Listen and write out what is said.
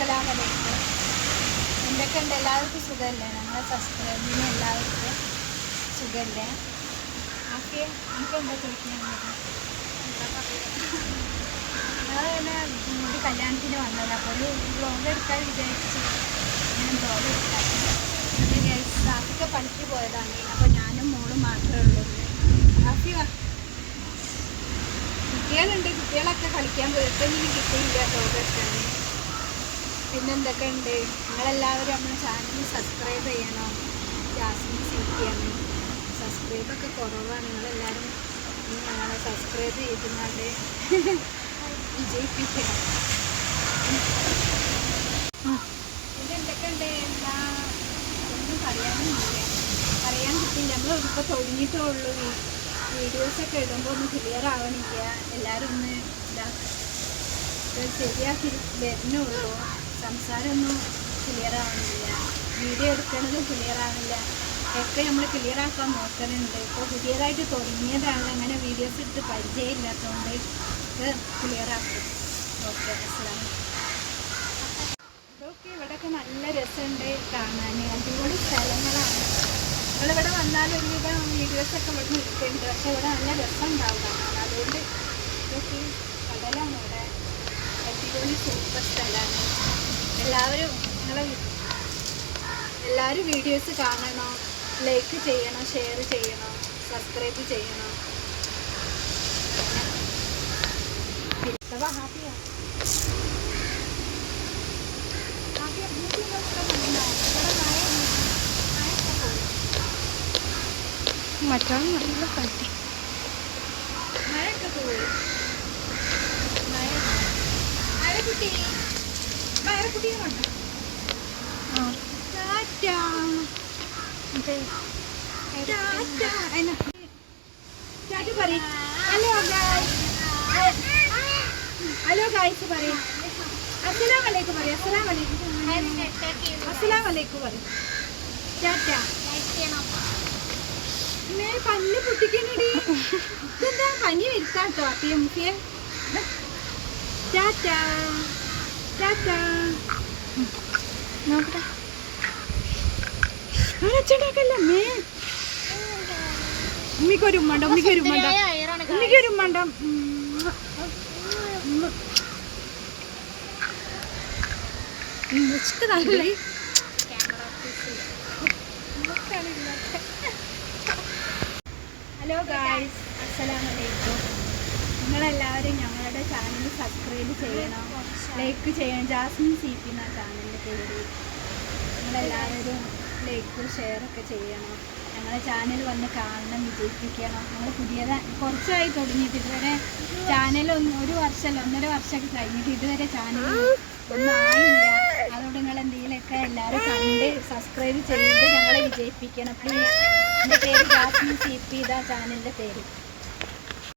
അസ്സലാമലൈക്കും എന്തൊക്കെയുണ്ട്? എല്ലാവർക്കും സുഖമല്ലേ? നമ്മളെ സബ്സ്ക്രൈബിന് എല്ലാവർക്കും സുഖമല്ലേ? ഓക്കെ എനിക്ക് എന്താ ചോദിക്കുന്നത്? ഞങ്ങളിങ്ങനെ ഒരു കല്യാണത്തിന് വന്നത്. അപ്പോൾ ഒരു ബ്ലോഗ് എടുക്കാൻ വിചാരിച്ചു ഞാൻ ബ്ലോഗ് എടുക്കാൻ വിചാരിച്ചു ബാക്കിയൊക്കെ പണിക്ക് പോയതാണ്. അപ്പോൾ ഞാനും മോളും മാത്രമേ ഉള്ളൂ. ബാക്കി കുട്ടികളുണ്ട്. കുട്ടികളൊക്കെ കളിക്കാൻ പോയപ്പോൾ ഇനി കിട്ടിയില്ല ബ്ലോഗ് എടുക്കാൻ. പിന്നെ എന്തൊക്കെ ഉണ്ട് നിങ്ങളെല്ലാവരും നമ്മുടെ ചാനൽ സബ്സ്ക്രൈബ് ചെയ്യണം. ജാസ്മിൻ സീറ്റിയാണ് സബ്സ്ക്രൈബൊക്കെ കുറവാണ്. നിങ്ങളെല്ലാവരും ഞങ്ങളെ സബ്സ്ക്രൈബ് ചെയ്തുകൊണ്ട് വിജയിപ്പിക്കണം പിന്നെ എന്തൊക്കെ ഉണ്ട് എന്താ? ഒന്നും പറയാനൊന്നുമില്ല. പറയാൻ കിട്ടില്ല നമ്മൾ ഇപ്പോൾ തുടങ്ങിയിട്ടേ ഉള്ളൂ വീഡിയോസൊക്കെ ഇടുമ്പോൾ ഒന്നും ക്ലിയർ ആവണില്ല. എല്ലാവരും ഒന്ന് ശരിയാക്കി വരുന്നുള്ളൂ സംസാരമൊന്നും ക്ലിയർ ആവണില്ല വീഡിയോ എടുക്കണതും ക്ലിയർ ആവില്ല ഒക്കെ നമ്മൾ ക്ലിയർ ആക്കാൻ നോക്കലുണ്ട് ഇപ്പോൾ പുതിയതായിട്ട് തുടങ്ങിയതാണ്. അങ്ങനെ വീഡിയോസ് എടുത്ത് പരിചയമില്ലാത്തതുകൊണ്ട് ഇത് ക്ലിയർ ആക്കും. ഓക്കെ അസ്ലാം ഇതൊക്കെ ഇവിടെയൊക്കെ നല്ല രസമുണ്ട് കാണാൻ അടിപൊളി സ്ഥലങ്ങളാണ്. നമ്മളിവിടെ വന്നാൽ ഒരുവിധം വീഡിയോസൊക്കെ ഇവിടെ നിന്ന് എടുക്കുന്നുണ്ട് പക്ഷെ ഇവിടെ നല്ല രസം ഉണ്ടാവും അതുകൊണ്ട് ഇതൊക്കെ കടലാണ് ഇവിടെ. അടിപൊളി സൂപ്പർ എല്ലാവരും നിങ്ങളെ എല്ലാവരും വീഡിയോസ് കാണണം? ലൈക്ക് ചെയ്യണം? ഷെയർ ചെയ്യണം? സബ്സ്ക്രൈബ് ചെയ്യണം? പിന്നെ ഹാപ്പിയാ ഹാപ്പിയാ ബ്യൂട്ടി ഇവിടെ മഴ മഴയൊക്കെ പോയി മറ്റാൾ നല്ല പറ്റി മഴയൊക്കെ പോയി. മഴ മഴ മഴക്കുട്ടിയെ കണ്ടോ ആ ടാറ്റാ ടാറ്റാ അതിന് ടാറ്റ പറയും ഹലോ ഗായ്സ് പറയും. അസ്സലാം വലൈക്കും പറയും. അസ്സലാം വലൈക്കും അസ്സലാം വലൈക്കും പറയും. ടാറ്റ. മേ പല്ല് പൊട്ടിക്കണടി. ഇതെന്താ? പനി വരുത്താട്ടോ അപ്പി നമുക്ക് ടാറ്റ ടാറ്റ നോക്കട്ടെ അച്ഛണ്ടാക്കല്ല മേ ഉമ്മിക്കൊരു ഉമ്മണ്ട ഉമ്മിക്കൊരു ഉമ്മണ്ട ഉമ്മിക്കൊരു ഉമ്മണ്ട നല്ല ഹലോ ഗായ്സ് അസ്സലാമലൈക്കും നിങ്ങളെല്ലാവരും ഞങ്ങളുടെ ചാനൽ സബ്സ്ക്രൈബ് ചെയ്യണം. ലൈക്ക് ചെയ്യണം. ജാസ്മിൻ സി പി എന്ന ചാനലിന്റെ പേര്. നിങ്ങളെല്ലാവരും ലൈക്ക് ഷെയർ ഒക്കെ ചെയ്യണം. ഞങ്ങളെ ചാനൽ വന്ന് കാണണം വിജയിപ്പിക്കണം. നമ്മൾ പുതിയത് കുറച്ചായി തുടങ്ങിയിട്ട് ഇതുവരെ ചാനൽ ഒരു വർഷമല്ല ഒന്നര വർഷമൊക്കെ കഴിഞ്ഞിട്ട് ഇതുവരെ ചാനൽ ഒന്നും ആയില്ല. അതുകൊണ്ട് നിങ്ങൾ എന്തെങ്കിലുമൊക്കെ എല്ലാവരും കണ്ട് സബ്സ്ക്രൈബ് ചെയ്ത് ഞങ്ങളെ വിജയിപ്പിക്കണം. പ്ലീസ് എന്റെ പേര് ജാസ്മിൻ സി പി ഇതാ ചാനലിന്റെ പേര്.